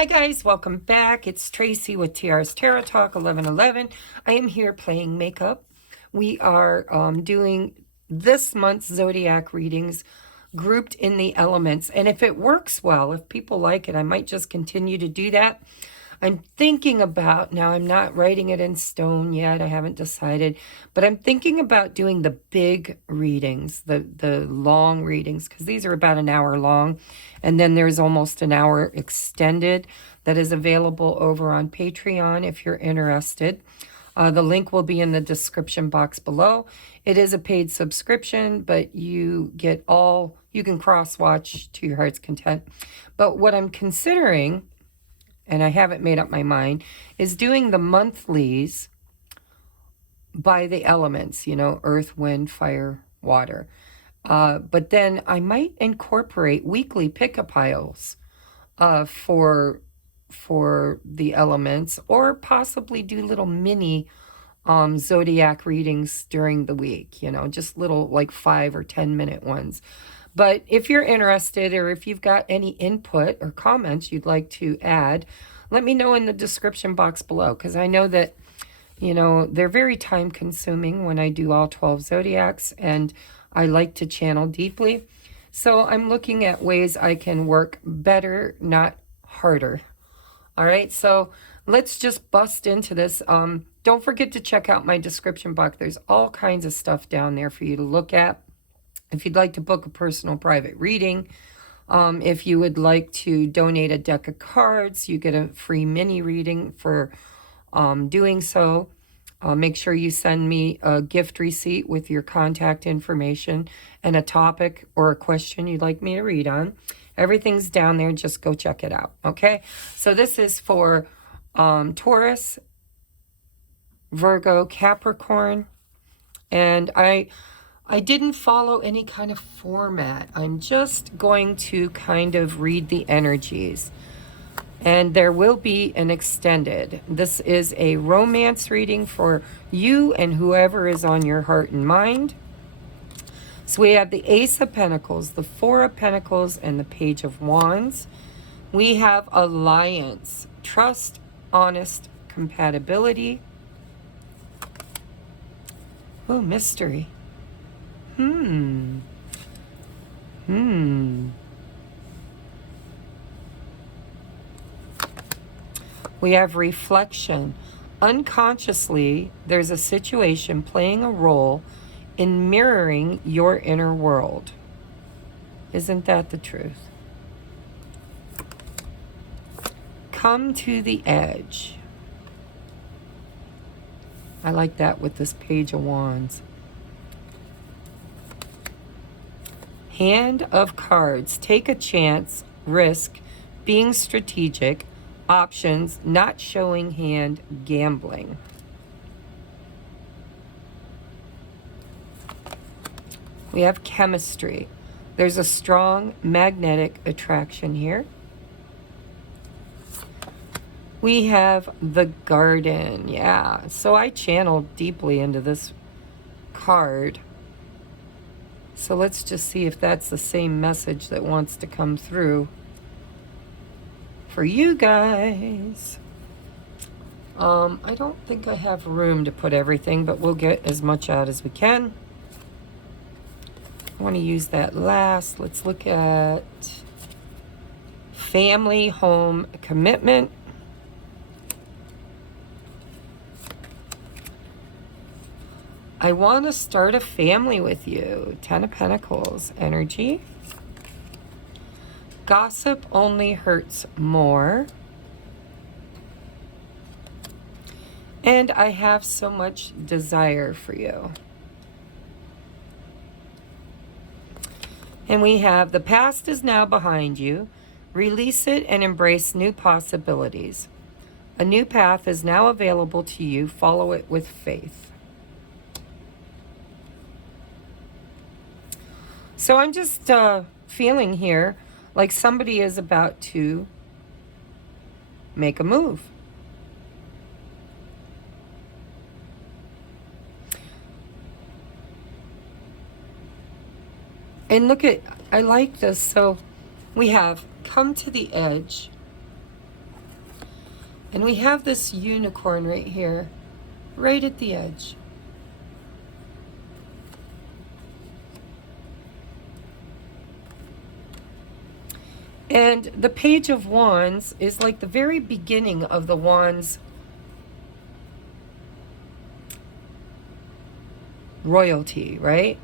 Hi guys, welcome back. It's Tracy with TR's Tarot Talk 1111. I am here playing makeup. We are doing this month's zodiac readings grouped in the elements. And if it works well, if people like it, I might just continue to do that. I'm thinking about, now I'm not writing it in stone yet, I haven't decided, but I'm thinking about doing the big readings, the long readings, because these are about an hour long, and then there's almost an hour extended that is available over on Patreon if you're interested. The link will be in the description box below. It is a paid subscription, but you get all, you can cross-watch to your heart's content. But what I'm considering, and I haven't made up my mind, is doing the monthlies by the elements, you know, earth, wind, fire, water. But then I might incorporate weekly pick-a piles for the elements, or possibly do little mini zodiac readings during the week, you know, just little like 5 or 10 minute ones. But if you're interested, or if you've got any input or comments you'd like to add, let me know in the description box below, because I know that, you know, they're very time consuming when I do all 12 zodiacs, and I like to channel deeply. So I'm looking at ways I can work better, not harder. All right, so let's just bust into this. Don't forget to check out my description box. There's all kinds of stuff down there for you to look at. If you'd like to book a personal private reading, if you would like to donate a deck of cards, you get a free mini reading for doing so. Make sure you send me a gift receipt with your contact information and a topic or a question you'd like me to read on. Everything's down there. Just go check it out. Okay. So this is for Taurus, Virgo, Capricorn. And I didn't follow any kind of format. I'm just going to kind of read the energies. And there will be an extended. This is a romance reading for you and whoever is on your heart and mind. So we have the Ace of Pentacles, the Four of Pentacles, and the Page of Wands. We have alliance, trust, honest, compatibility. Oh, mystery. We have reflection. Unconsciously, there's a situation playing a role in mirroring your inner world. Isn't that the truth? Come to the edge. I like that with this Page of Wands. Hand of Cards. Take a chance, risk, being strategic, options, not showing hand, gambling. We have chemistry. There's a strong magnetic attraction here. We have the Garden. Yeah, so I channeled deeply into this card. So let's just see if that's the same message that wants to come through for you guys. I don't think I have room to put everything, but we'll get as much out as we can. I want to use that last. Let's look at family, home, commitment. I want to start a family with you. Ten of Pentacles energy. Gossip only hurts more. And I have so much desire for you. And we have the past is now behind you. Release it and embrace new possibilities. A new path is now available to you. Follow it with faith. So I'm just feeling here like somebody is about to make a move. And look at, I like this. So we have come to the edge. And we have this unicorn right here, right at the edge. And the Page of Wands is like the very beginning of the Wands royalty, right?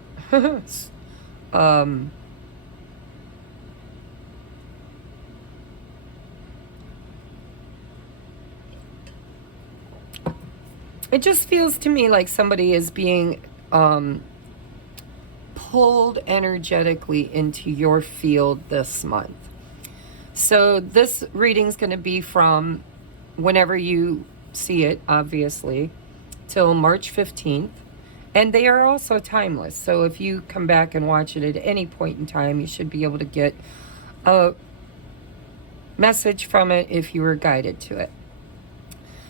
It just feels to me like somebody is being pulled energetically into your field this month. So this reading is going to be from whenever you see it, obviously, till March 15th. And they are also timeless. So if you come back and watch it at any point in time, you should be able to get a message from it if you were guided to it.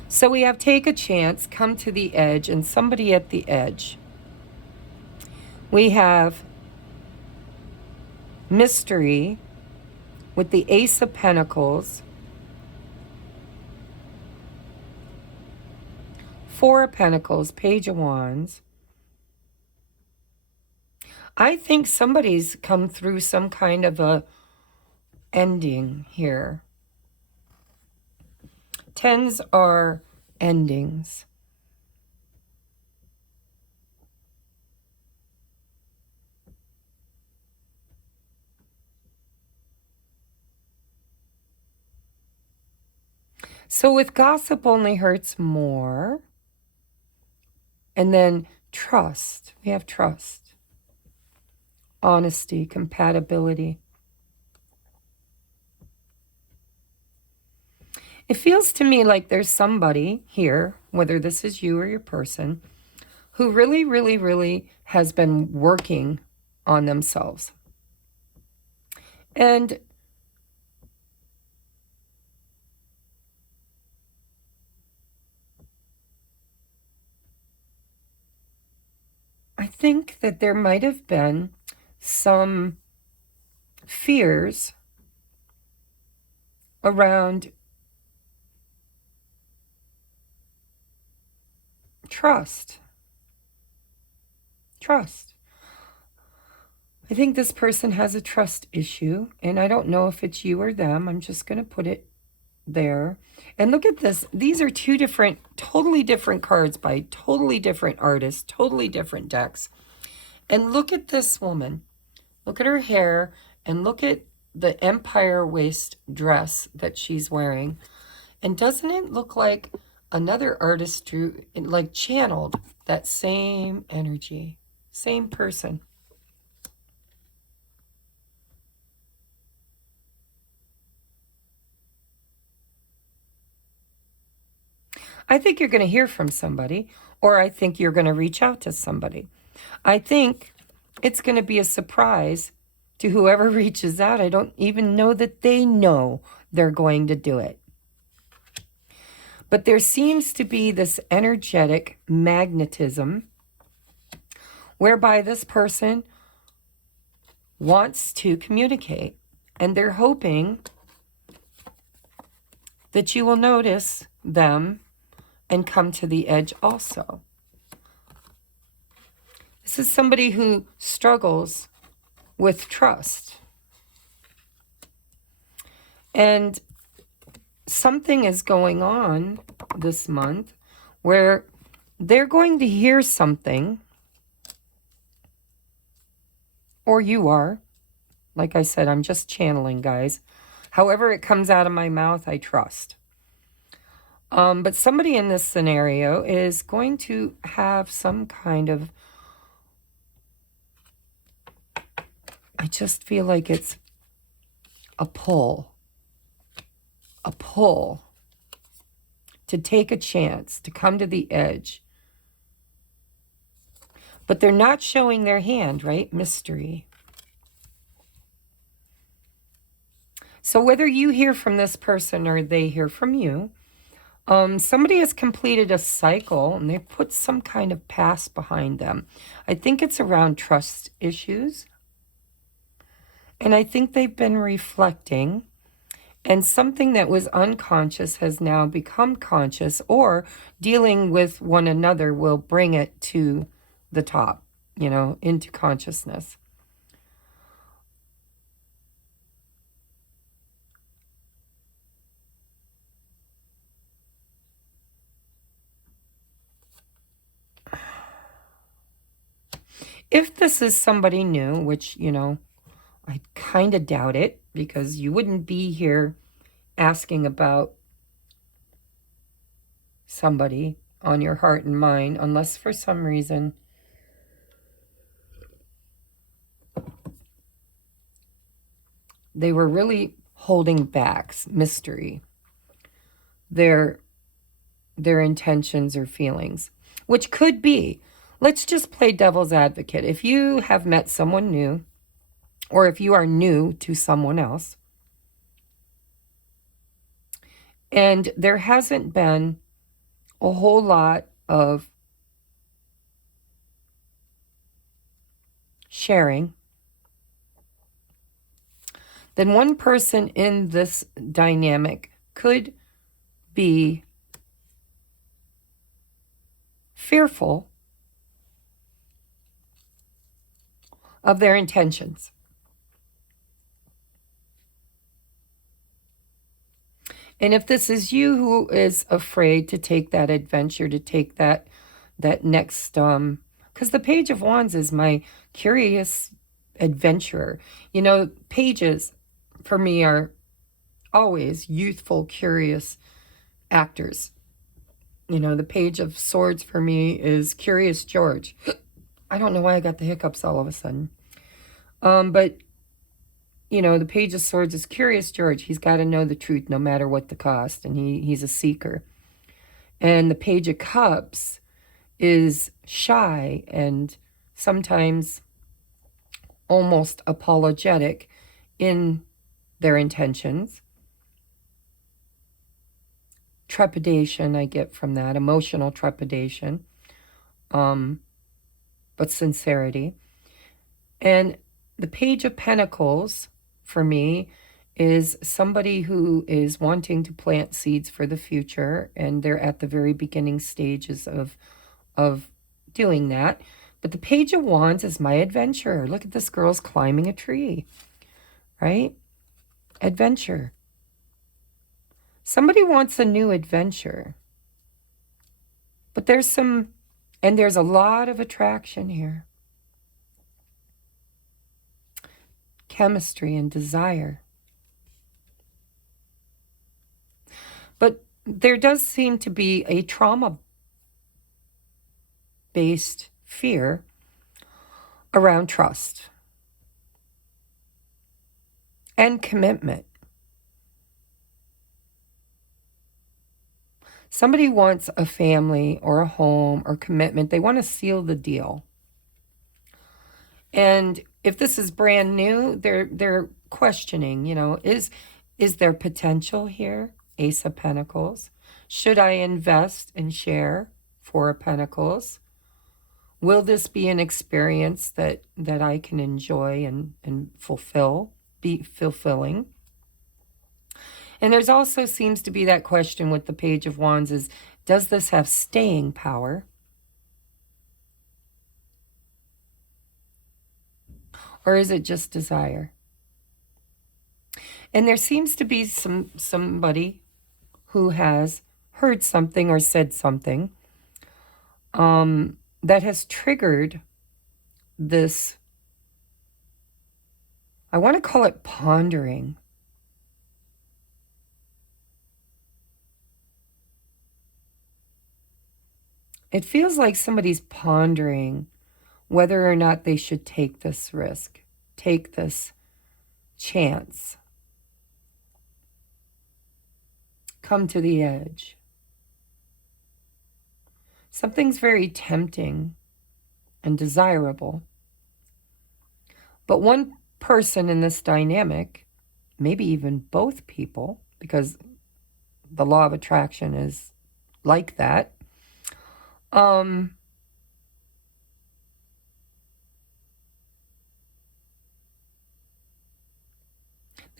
So we have take a chance, come to the edge, and somebody at the edge. We have mystery with the Ace of Pentacles, Four of Pentacles, Page of Wands. I think somebody's come through some kind of a ending here. Tens are endings. So with gossip only hurts more. And then trust. We have trust. Honesty, compatibility. It feels to me like there's somebody here, whether this is you or your person, who really, really, really has been working on themselves. And I think that there might have been some fears around trust. Trust. I think this person has a trust issue, and I don't know if it's you or them. I'm just going to put it there. And look at this. These are two different, totally different cards by totally different artists, totally different decks. And look at this woman. Look at her hair, and look at the empire waist dress that she's wearing. And doesn't it look like another artist drew, like channeled that same energy, same person? I think you're going to hear from somebody, or I think you're going to reach out to somebody. I think it's going to be a surprise to whoever reaches out. I don't even know that they know they're going to do it. But there seems to be this energetic magnetism whereby this person wants to communicate, and they're hoping that you will notice them and come to the edge also. This is somebody who struggles with trust. And something is going on this month where they're going to hear something, or you are. Like I said, I'm just channeling, guys. However it comes out of my mouth, I trust. But somebody in this scenario is going to have some kind of, I just feel like it's a pull to take a chance, to come to the edge. But they're not showing their hand, right? Mystery. So whether you hear from this person or they hear from you, somebody has completed a cycle and they put some kind of past behind them. I think it's around trust issues. And I think they've been reflecting. And something that was unconscious has now become conscious, or dealing with one another will bring it to the top, you know, into consciousness. If this is somebody new, which, you know, I kind of doubt it, because you wouldn't be here asking about somebody on your heart and mind unless for some reason they were really holding back mystery, their intentions or feelings, which could be, let's just play devil's advocate. If you have met someone new, or if you are new to someone else, and there hasn't been a whole lot of sharing, then one person in this dynamic could be fearful of their intentions. And if this is you who is afraid to take that adventure, to take that next, because the Page of Wands is my curious adventurer. You know, pages for me are always youthful, curious actors. You know, the Page of Swords for me is Curious George. I don't know why I got the hiccups all of a sudden. But, you know, the Page of Swords is Curious George. He's got to know the truth no matter what the cost, and he's a seeker. And the Page of Cups is shy and sometimes almost apologetic in their intentions. Trepidation I get from that, emotional trepidation, but sincerity. And the Page of Pentacles for me is somebody who is wanting to plant seeds for the future, and they're at the very beginning stages of doing that. But the Page of Wands is my adventurer. Look at this, girl's climbing a tree, right? Adventure. Somebody wants a new adventure. But there's a lot of attraction here. Chemistry and desire. But there does seem to be a trauma-based fear around trust and commitment. Somebody wants a family or a home or commitment. They want to seal the deal. And if this is brand new, they're questioning, you know, is there potential here? Ace of Pentacles. Should I invest and share? Four of Pentacles. Will this be an experience that I can enjoy and be fulfilling? And there's also seems to be that question with the Page of Wands is, does this have staying power? Or is it just desire? And there seems to be somebody who has heard something or said something that has triggered this, I want to call it pondering. It feels like somebody's pondering whether or not they should take this risk, take this chance, come to the edge. Something's very tempting and desirable. But one person in this dynamic, maybe even both people, because the law of attraction is like that, they've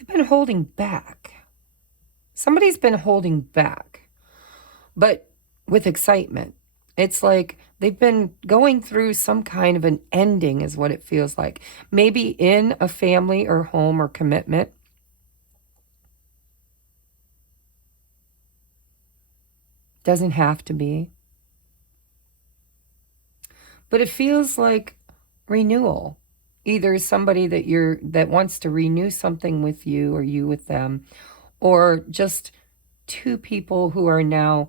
been holding back. somebody's been holding back, but with excitement. It's like they've been going through some kind of an ending is what it feels like. Maybe in a family or home or commitment. Doesn't have to be. But it feels like renewal. Either somebody that wants to renew something with you or you with them, or just two people who are now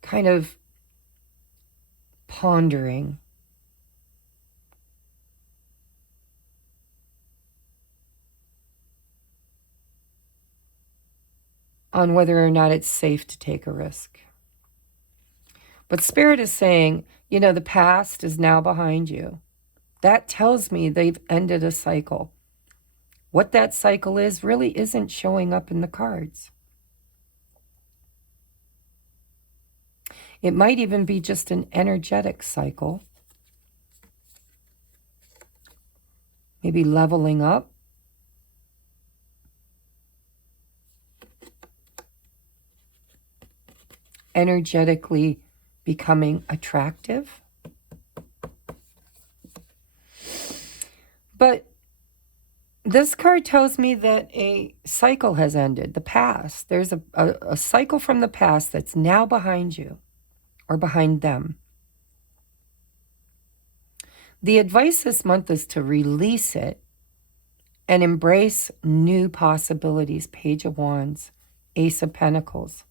kind of pondering on whether or not it's safe to take a risk. But Spirit is saying, you know, the past is now behind you. That tells me they've ended a cycle. What that cycle is really isn't showing up in the cards. It might even be just an energetic cycle. Maybe leveling up. Energetically becoming attractive. But this card tells me that a cycle has ended, the past. There's a cycle from the past that's now behind you or behind them. The advice this month is to release it and embrace new possibilities. Page of Wands, Ace of Pentacles.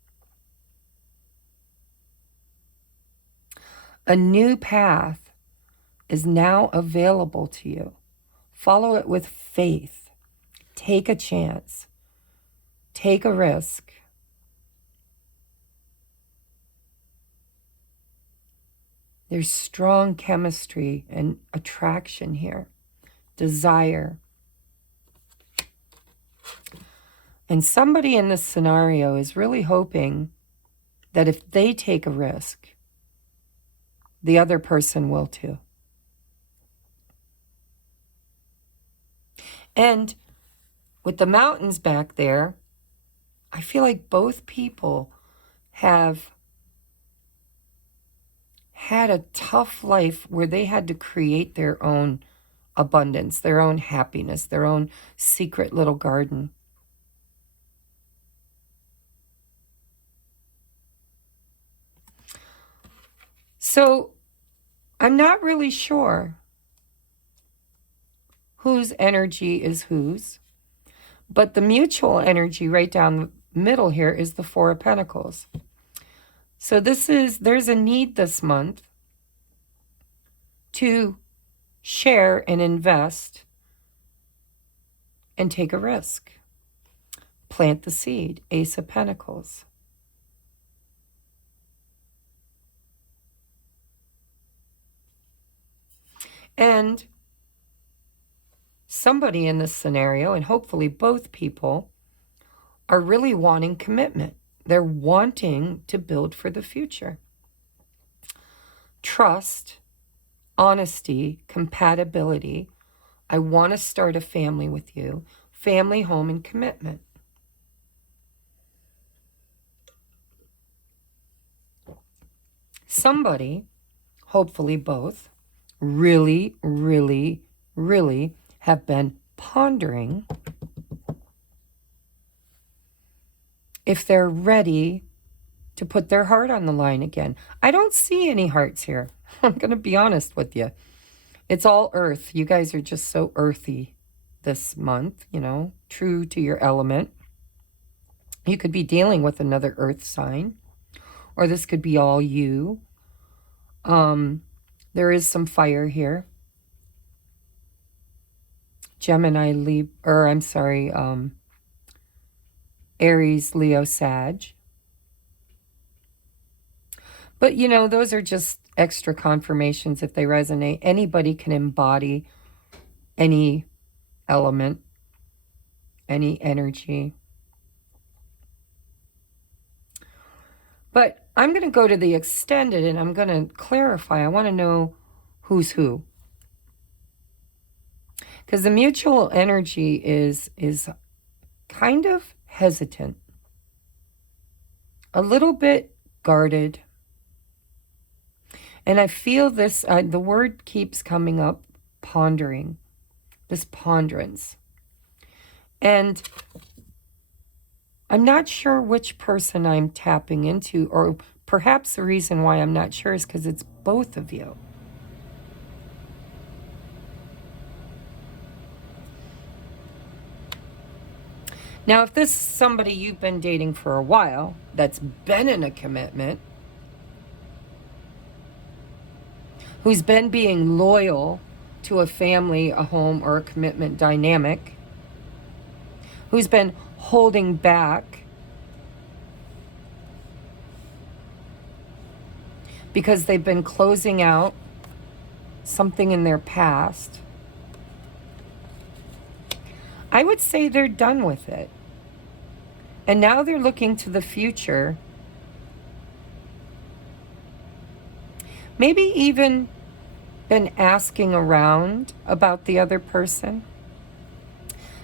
A new path is now available to you. Follow it with faith. Take a chance. Take a risk. There's strong chemistry and attraction here. Desire. And somebody in this scenario is really hoping that if they take a risk, the other person will too. And with the mountains back there, I feel like both people have had a tough life where they had to create their own abundance, their own happiness, their own secret little garden. So I'm not really sure whose energy is whose, but the mutual energy right down the middle here is the Four of Pentacles. So there's a need this month to share and invest and take a risk. Plant the seed, Ace of Pentacles. And somebody in this scenario, and hopefully both people, are really wanting commitment. They're wanting to build for the future. Trust, honesty, compatibility. I want to start a family with you. Family, home, and commitment. Somebody, hopefully both, really, really, really have been pondering if they're ready to put their heart on the line again. I don't see any hearts here. I'm going to be honest with you. It's all earth. You guys are just so earthy this month, you know, true to your element. You could be dealing with another earth sign, or this could be all you. There is some fire here. Gemini, Aries, Leo, Sag. But, you know, those are just extra confirmations if they resonate. Anybody can embody any element, any energy. But I'm going to go to the extended and I'm going to clarify. I want to know who's who. Because the mutual energy is kind of hesitant. a little bit guarded. And I feel this, the word keeps coming up, pondering, this ponderance. And I'm not sure which person I'm tapping into, or perhaps the reason why I'm not sure is because it's both of you. Now, if this is somebody you've been dating for a while, that's been in a commitment, who's been being loyal to a family, a home, or a commitment dynamic, who's been holding back because they've been closing out something in their past, I would say they're done with it. And now they're looking to the future. Maybe even been asking around about the other person.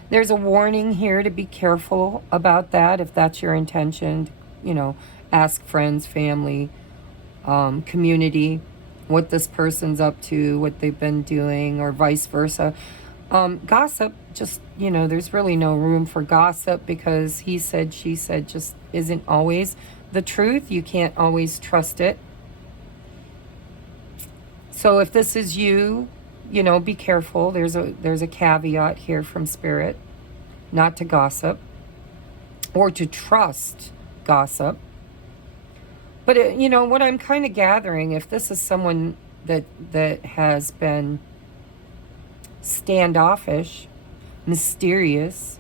There's a warning here to be careful about that if that's your intention. You know, ask friends, family, community, what this person's up to, what they've been doing, or vice versa. Gossip, just, you know, there's really no room for gossip because he said, she said just isn't always the truth. You can't always trust it. So if this is you, you know, be careful. There's a caveat here from Spirit, not to gossip or to trust gossip. But, you know, what I'm kind of gathering, if this is someone that has been standoffish, mysterious,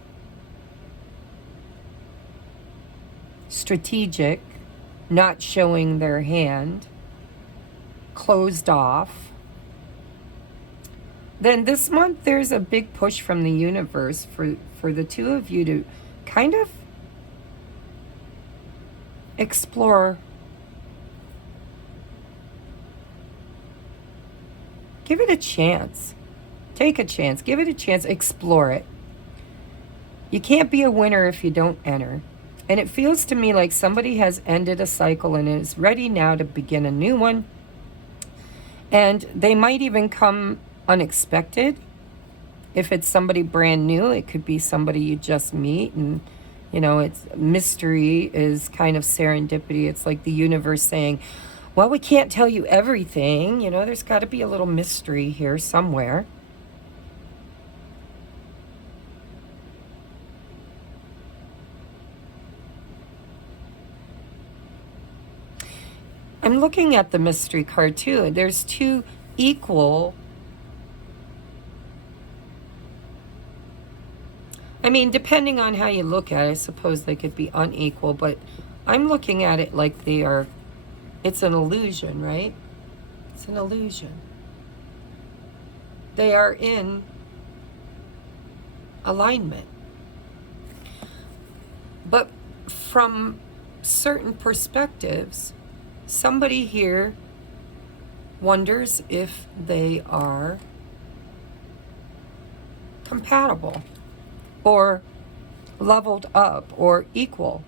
strategic, not showing their hand, closed off, then this month there's a big push from the universe for the two of you to kind of explore. Give it a chance. Take a chance. Give it a chance. Explore it. You can't be a winner if you don't enter. And it feels to me like somebody has ended a cycle and is ready now to begin a new one. And they might even come unexpected. If it's somebody brand new, it could be somebody you just meet. And, you know, it's mystery is kind of serendipity. It's like the universe saying, well, we can't tell you everything. You know, there's got to be a little mystery here somewhere. I'm looking at the mystery card too. There's two equal. I mean, depending on how you look at it, I suppose they could be unequal, but I'm looking at it like they are, it's an illusion, right? It's an illusion. They are in alignment. But from certain perspectives, somebody here wonders if they are compatible or leveled up or equal.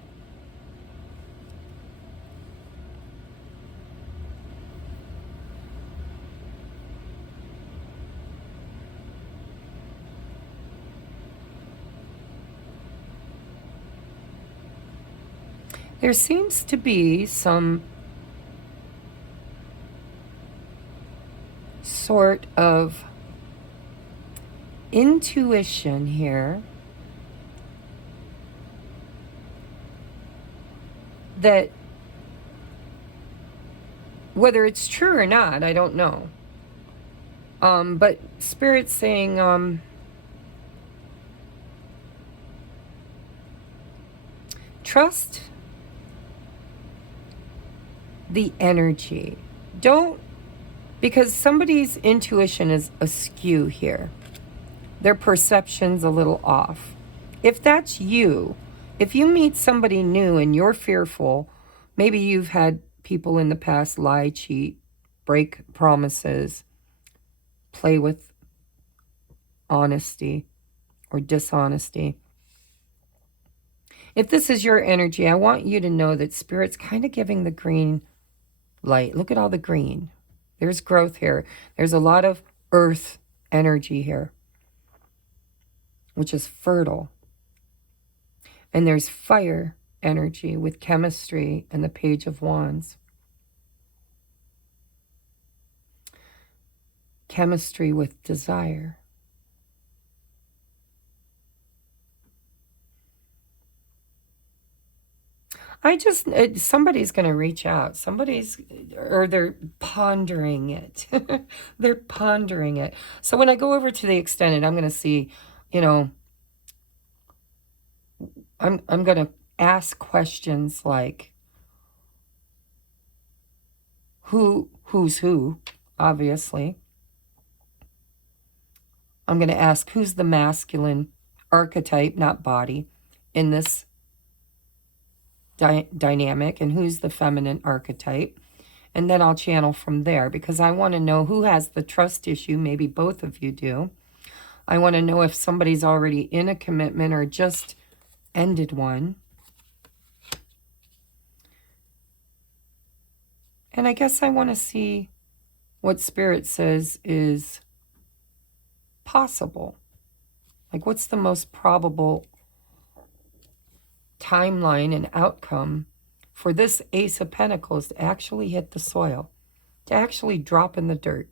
There seems to be some sort of intuition here that, whether it's true or not, I don't know. But Spirit's saying, trust the energy. Don't, because somebody's intuition is askew here. Their perception's a little off. If that's you, if you meet somebody new and you're fearful, maybe you've had people in the past lie, cheat, break promises, play with honesty or dishonesty. If this is your energy, I want you to know that Spirit's kind of giving the green light. Look at all the green. There's growth here. There's a lot of earth energy here, which is fertile. And there's fire energy with chemistry and the Page of Wands. Chemistry with desire. Somebody's going to reach out. Or they're pondering it. They're pondering it. So when I go over to the extended, I'm going to see, you know, I'm going to ask questions like, who's who, obviously. I'm going to ask, who's the masculine archetype, not body, in this dynamic, and who's the feminine archetype. And then I'll channel from there, because I want to know who has the trust issue. Maybe both of you do. I want to know if somebody's already in a commitment or just ended one. And I guess I want to see what Spirit says is possible. Like, what's the most probable timeline and outcome for this Ace of Pentacles to actually hit the soil, to actually drop in the dirt.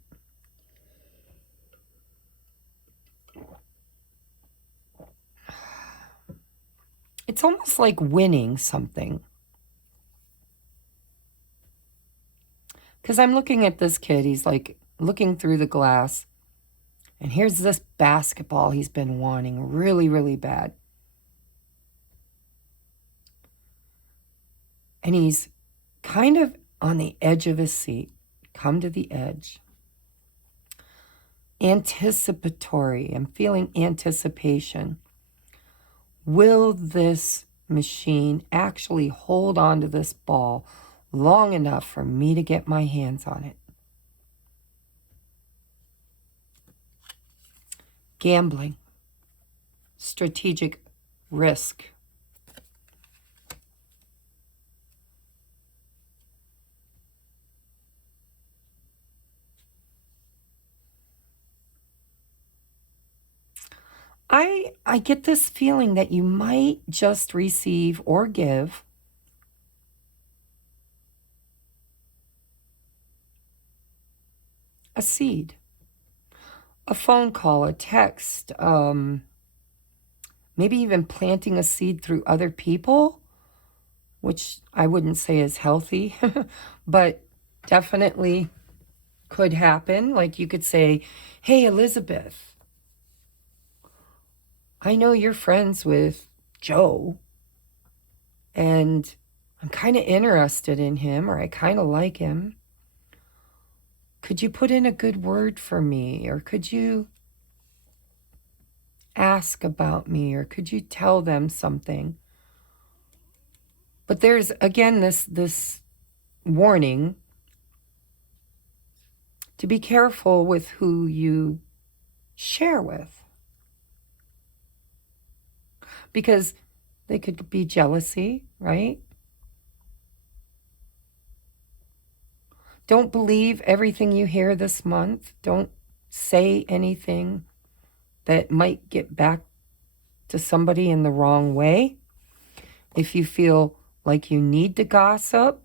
It's almost like winning something. Because I'm looking at this kid, he's like looking through the glass, and here's this basketball he's been wanting really, really bad. And he's kind of on the edge of his seat. Come to the edge. Anticipatory. I'm feeling anticipation. Will this machine actually hold on to this ball long enough for me to get my hands on it? Gambling. Strategic risk. I get this feeling that you might just receive or give a seed, a phone call, a text, maybe even planting a seed through other people, which I wouldn't say is healthy, but definitely could happen. Like you could say, hey, Elizabeth, I know you're friends with Joe, and I'm kind of interested in him, or I kind of like him. Could you put in a good word for me? Or could you ask about me? Or could you tell them something? But there's, again, this warning to be careful with who you share with. Because they could be jealousy, right? Don't believe everything you hear this month. Don't say anything that might get back to somebody in the wrong way. If you feel like you need to gossip,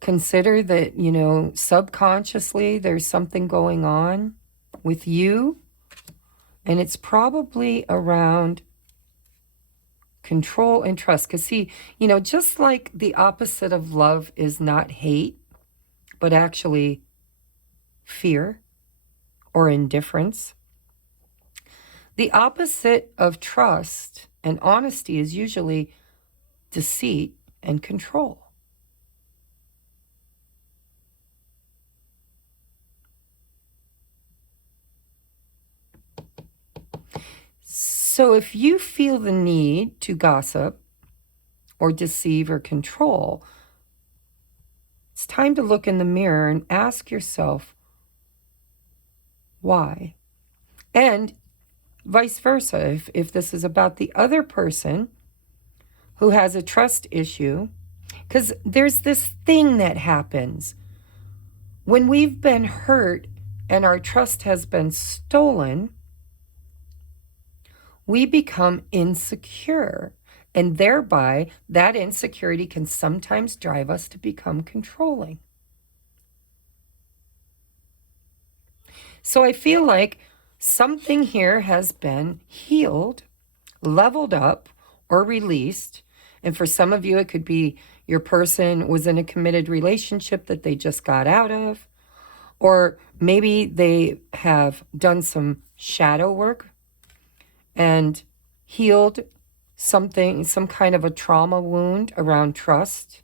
consider that, you know, subconsciously there's something going on with you. And it's probably around control and trust. Because see, you know, just like the opposite of love is not hate, but actually fear or indifference, the opposite of trust and honesty is usually deceit and control. So if you feel the need to gossip or deceive or control, it's time to look in the mirror and ask yourself, why? And vice versa, if this is about the other person, who has a trust issue, because there's this thing that happens when we've been hurt and our trust has been stolen. We become insecure, and thereby that insecurity can sometimes drive us to become controlling. So I feel like something here has been healed, leveled up, or released. And for some of you, it could be your person was in a committed relationship that they just got out of, or maybe they have done some shadow work and healed something, some kind of a trauma wound around trust.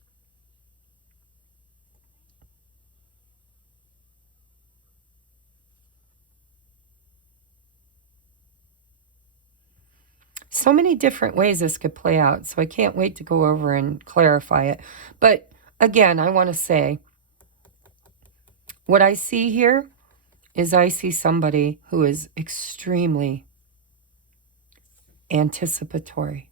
So many different ways this could play out, so I can't wait to go over and clarify it. But again, I want to say, what I see here is I see somebody who is extremely anticipatory,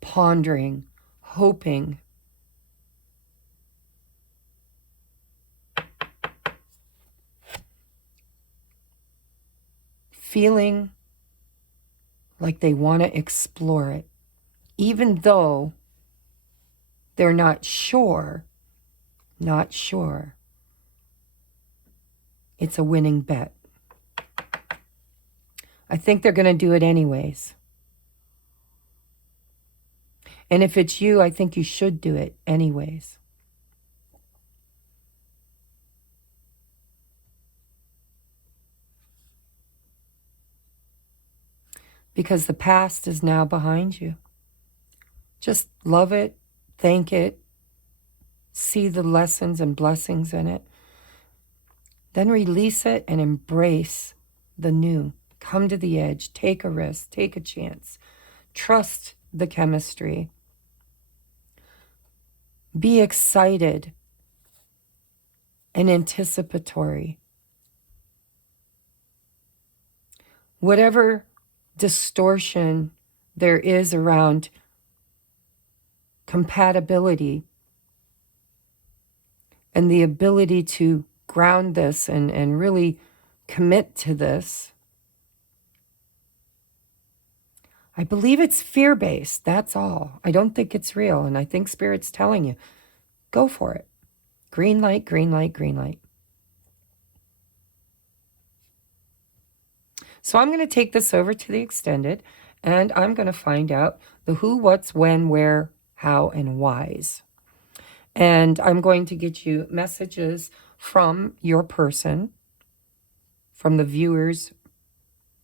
pondering, hoping. Feeling like they want to explore it, even though they're not sure. It's a winning bet. I think they're going to do it anyways. And if it's you, I think you should do it anyways. Because the past is now behind you. Just love it, thank it, see the lessons and blessings in it. Then release it and embrace the new. Come to the edge, take a risk, take a chance. Trust the chemistry. Be excited and anticipatory. Whatever distortion there is around compatibility and the ability to ground this and really commit to this, I believe it's fear-based, that's all. I don't think it's real, and I think Spirit's telling you, go for it. Green light, green light, green light. So I'm going to take this over to the extended, and I'm going to find out the who, what's, when, where, how, and whys. And I'm going to get you messages from your person, from the viewer's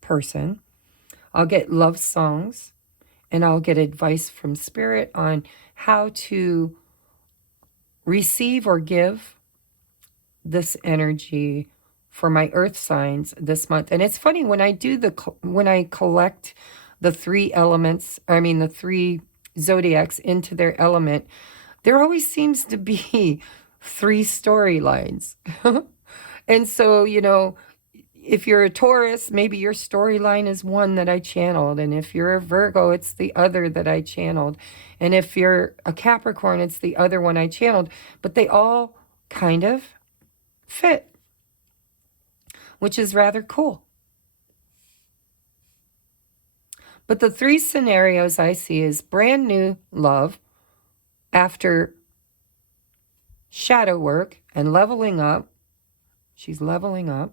person. I'll get love songs, and I'll get advice from Spirit on how to receive or give this energy for my earth signs this month. And it's funny, when I do when I collect the three elements, the three zodiacs into their element, there always seems to be three storylines. And so, if you're a Taurus, maybe your storyline is one that I channeled. And if you're a Virgo, it's the other that I channeled. And if you're a Capricorn, it's the other one I channeled. But they all kind of fit, which is rather cool. But the three scenarios I see is brand new love after shadow work and leveling up. She's leveling up.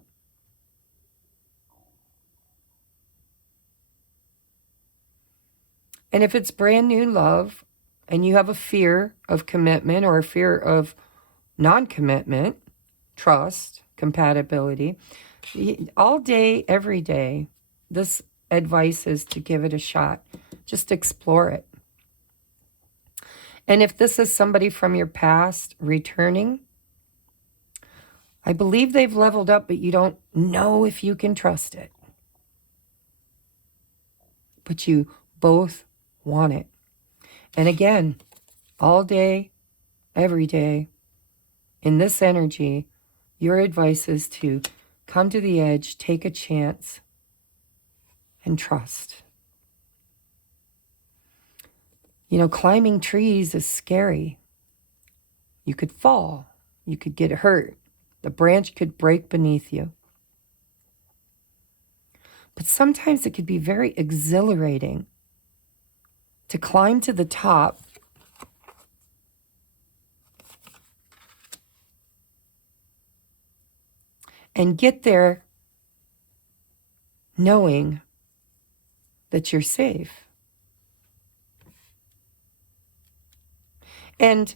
And if it's brand new love and you have a fear of commitment or a fear of non-commitment, trust, compatibility, all day, every day, this advice is to give it a shot. Just explore it. And if this is somebody from your past returning, I believe they've leveled up, but you don't know if you can trust it. But you both want it. And again, all day, every day, in this energy, your advice is to come to the edge, take a chance, and trust. You know, climbing trees is scary. You could fall. You could get hurt. The branch could break beneath you. But sometimes it could be very exhilarating to climb to the top and get there knowing that you're safe. And,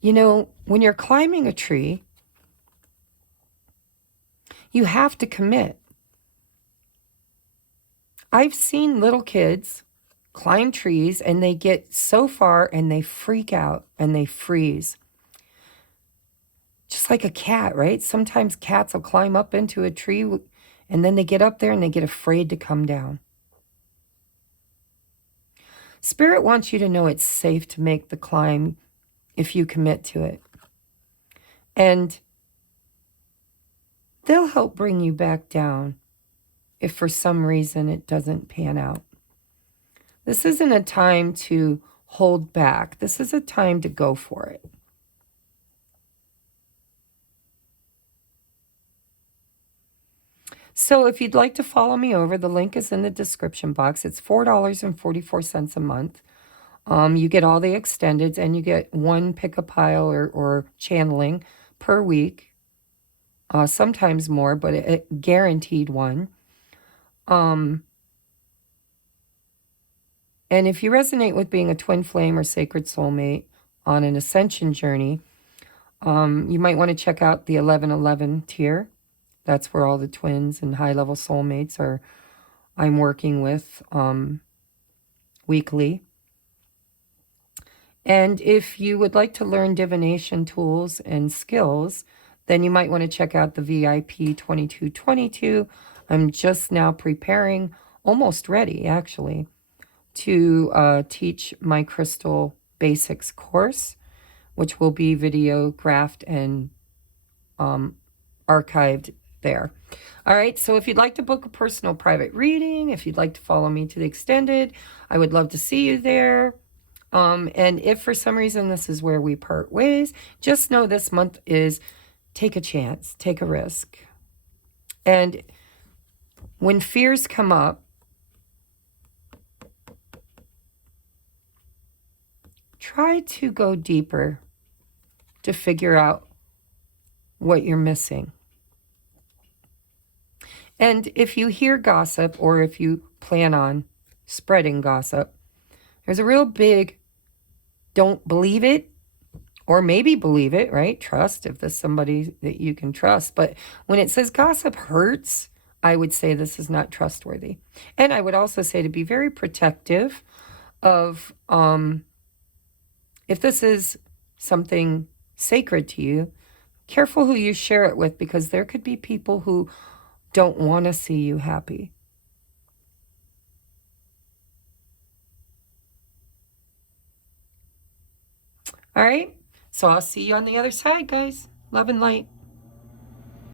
you know, when you're climbing a tree, you have to commit. I've seen little kids climb trees and they get so far and they freak out and they freeze. Just like a cat, right? Sometimes cats will climb up into a tree and then they get up there and they get afraid to come down. Spirit wants you to know it's safe to make the climb if you commit to it. And they'll help bring you back down if for some reason it doesn't pan out. This isn't a time to hold back. This is a time to go for it. So if you'd like to follow me over, the link is in the description box. It's $4.44 a month. You get all the extendeds and you get one pick-a-pile or channeling per week. Sometimes more, but a guaranteed one. And if you resonate with being a twin flame or sacred soulmate on an ascension journey, you might want to check out the 1111 tier. That's where all the twins and high-level soulmates are. I'm working with weekly. And if you would like to learn divination tools and skills, then you might want to check out the VIP 2222. I'm just now preparing, almost ready actually, to teach my Crystal Basics course, which will be videographed and archived there. All right, so if you'd like to book a personal private reading, if you'd like to follow me to the extended, I would love to see you there. And if for some reason this is where we part ways, just know this month is take a chance, take a risk. And when fears come up, try to go deeper to figure out what you're missing. And if you hear gossip or if you plan on spreading gossip, there's a real big don't believe it or maybe believe it, right? Trust if there's somebody that you can trust. But when it says gossip hurts, I would say this is not trustworthy. And I would also say to be very protective of if this is something sacred to you, careful who you share it with, because there could be people who don't want to see you happy. All right, so I'll see you on the other side, guys. Love and light.